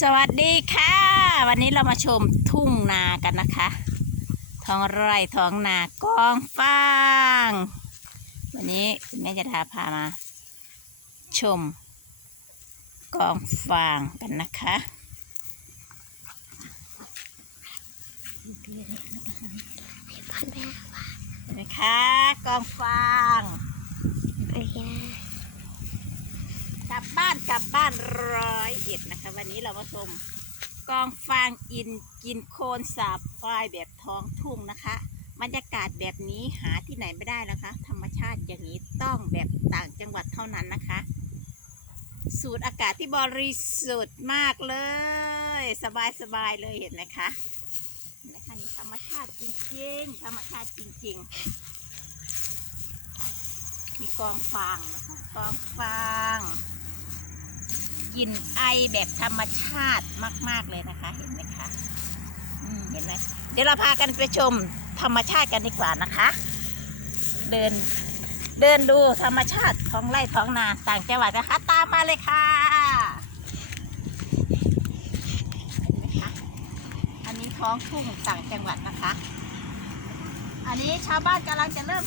สวัสดีค่ะ วันนี้เรามาชมทุ่งนากันนะคะ ท้องไร่ท้องนากองฟาง วันนี้คุณแม่จะทาพามา ชม กองฟางกันนะคะเห็นไหมคะกองฟาง ก ลับบ้านกลับบ้านร้อยเอ็ดนะคะ วันนี้เรามาชมกองฟางอินกินโคลนสาบควายแบบท้องทุ่งนะคะ บรรยากาศแบบนี้หาที่ไหนไม่ได้นะคะ ธรรมชาติอย่างนี้ต้องแบบต่างจังหวัดเท่านั้นนะคะ สูดอากาศที่บริสุทธิ์มากเลย สบายสบายเลยเห็นไหมคะเห็นไหมคะนี่ธรรมชาติจริงๆ ธรรมชาติจริง ๆ มีกองฟางนะคะกองฟาง กลิ่นไอแบบธรรมชาติมาก ๆเลยนะคะ เห็นไหมคะอืมเห็นไหมเดี๋ยวเราพากันไปชมธรรมชาติกันดีกว่านะคะ เดินเดินดูธรรมชาติท้องไร่ท้องนาต่างจังหวัดนะคะ ตามมาเลยค่ะเห็นไหมคะอันนี้ท้องทุ่งต่างจังหวัดนะคะ อันนี้ชาวบ้านกำลังจะเริ่ม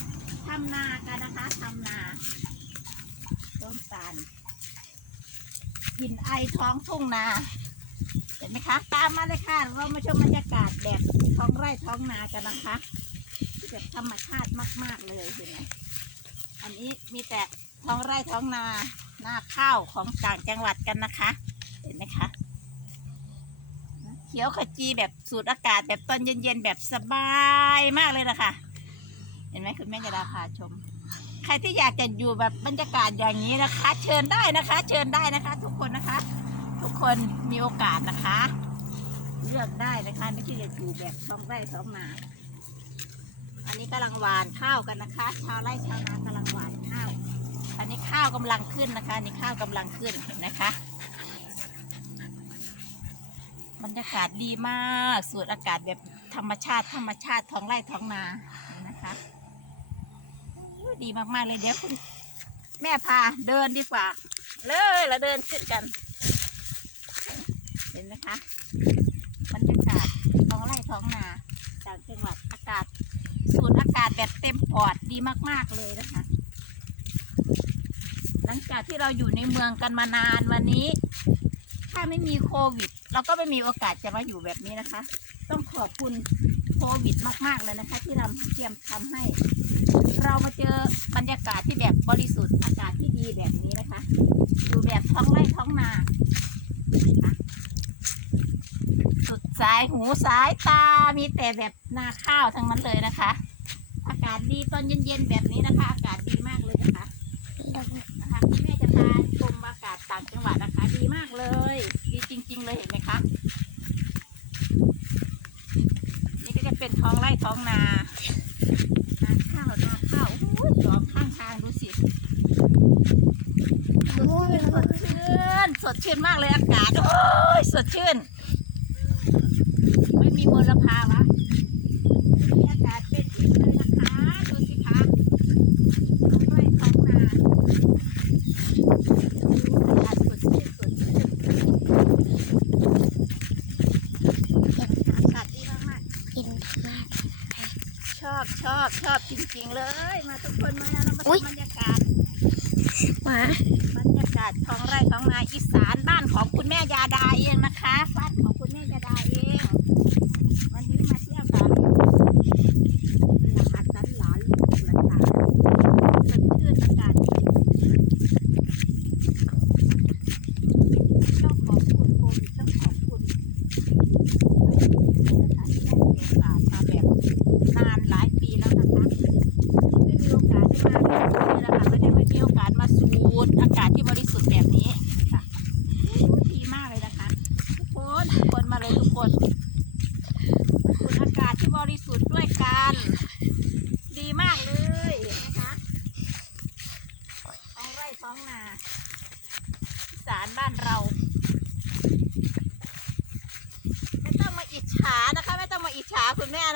ทำนากันนะคะทำนาต้นตาล กลิ่นไอท้องทุ่งนา เห็นไหมคะ ตามมาเลยค่ะ เรามาชมบรรยากาศแบบท้องไร่ท้องนากันนะคะแบบธรรมชาติมาก ๆ เลยเห็นไหมอันนี้มีแต่ท้องไร่ท้องนานาข้าวของต่างจังหวัดกันนะคะ เห็นไหมคะเขียวขจีแบบสูดอากาศแบบตอนเย็นๆแบบสบายมากเลยนะคะ เห็นไหมคุณแม่จะดาพาชม ใครที่อยากจะอยู่แบบบรรยากาศอย่างนี้นะคะ เชิญได้นะคะ เชิญได้นะคะ ทุกคนนะคะ ทุกคนมีโอกาสนะคะ เลือกได้นะคะไม่ใช่จะอยู่แบบท้องไร่ท้องนาอันนี้กำลังหวานข้าวกันนะคะ ชาวไร่ชาวนากำลังหวานข้าว อันนี้ข้าวกำลังขึ้นนะคะอันนี่ข้าวกำลังขึ้นเห็นนะคะบรรยากาศดีมากสูดอากาศแบบธรรมชาติ ธรรมชาติท้องไร่ท้องนา ดีมากๆเลยเดี๋ยวคุณแม่พาเดินดีกว่า เลยเราเดินขึ้นกัน เห็นไหมคะบรรยากาศท้องไร่ท้องนาจากจังหวัดอากาศสูดอากาศแบบเต็มปอดดีมากๆเลยนะคะ หลังจากที่เราอยู่ในเมืองกันมานานวันนี้ ถ้าไม่มีโควิด เราก็ไม่มีโอกาสจะมาอยู่แบบนี้นะคะ ต้องขอบคุณโควิดมากๆเลยนะคะ ที่เราเตรียมทำให้ เรามาเจอบรรยากาศที่แบบบริสุทธิ์อากาศที่ดีแบบนี้นะคะอยู่แบบท้องไร่ท้องนานะคะสุดสายหูสายตามีแต่แบบนาข้าวทั้งนั้นเลยนะคะ อากาศดีตอนเย็นๆแบบนี้นะคะ อากาศดีมากเลยนะคะนะคะคุณแม่จะพาชมอากาศต่างจังหวัดนะคะ ดีมากเลย ดีจริง ๆ เลยเห็นไหมคะนี่ก็จะเป็นท้องไร่ท้องนา นาข้าวนาข้าวโอ้ยสองข้างทางดูสิสดชื่นสดชื่นมากเลยอากาศ โอ้ยสดชื่น ไม่มีมลภาวะมีอากาศเป็นอีกเลยนะคะดูสิคะท้องไร่ท้องนา อากาศสดชื่นสดชื่นอากาศดีมากๆช อบชอบชอบจริงๆเลย มาทุกคนมาแล้วเรามาอุ๊ยชมบรรยากาศหมาบรรยากาศท้องไร่ท้องนาอีสานบ้านของคุณแม่ยาดาเองนะคะบ้านของคุณแม่ยาดาเอง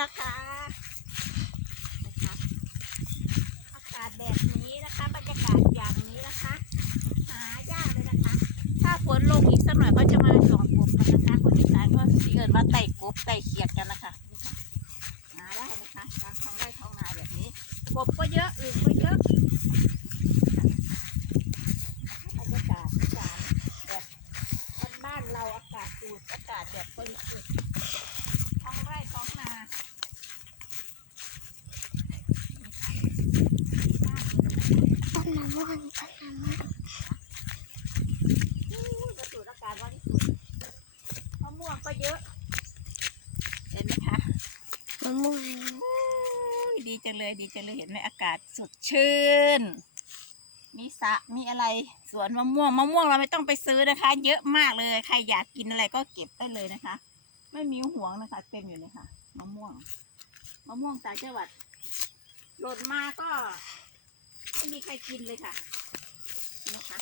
นะคะนะคะอากาศแบบนี้นะคะบรรยากาศอย่างนี้นะคะ หายากเลยนะคะ ถ้าฝนลงอีกสักหน่อยก็จะมาจอดกบกันนะคะคนอีสานก็สิเอิญว่าไต่กบไต่เขียดกันนะคะ มากเลยต้นมะม่วงต้นมะม่วงอู้จะสูดอากาศบริสุทธิ์มะม่วงก็เยอะเห็นไหมคะมะม่วงดีจังเลยดีจังเลยเห็นไหมอากาศสดชื่น มีสระมีอะไรสวนมะม่วงมะม่วงเราไม่ต้องไปซื้อนะคะ เยอะมากเลย ใครอยากกินอะไรก็เก็บได้เลยนะคะ ไม่มีห่วงนะคะ เต็มอยู่เลยค่ะมะม่วงมะม่วงตาจังหวัดหล่นมาก็ ไม่มีใครกินเลยค่ะนะคะ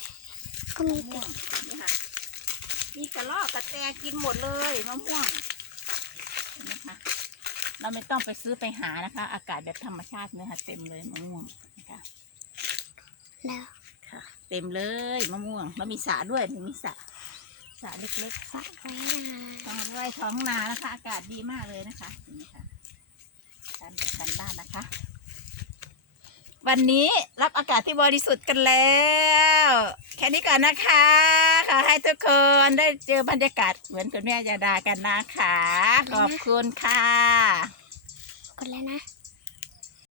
ก็มีมะม่วงนี่ค่ะ มีกระรอกกระแตกินหมดเลยมะม่วงเห็นไหมคะ เราไม่ต้องไปซื้อไปหานะคะ อากาศแบบธรรมชาติเลยค่ะเต็มเลยมะม่วงนะคะแล้วค่ะ เต็มเลยมะม่วงแล้วมีสระด้วยมีสระสระเล็กๆฝากไว้นะท้องไร่ท้องนานะคะ อากาศดีมากเลยนะคะเห็นไหมคะกันกันด้านนะคะ วันนี้รับอากาศที่บริสุทธิ์กันแล้ว แค่นี้ก่อนนะคะ ขอให้ทุกคนได้เจอบรรยากาศเหมือนคุณแม่ยาดากันนะคะ ขอบคุณค่ะ กดแล้วนะ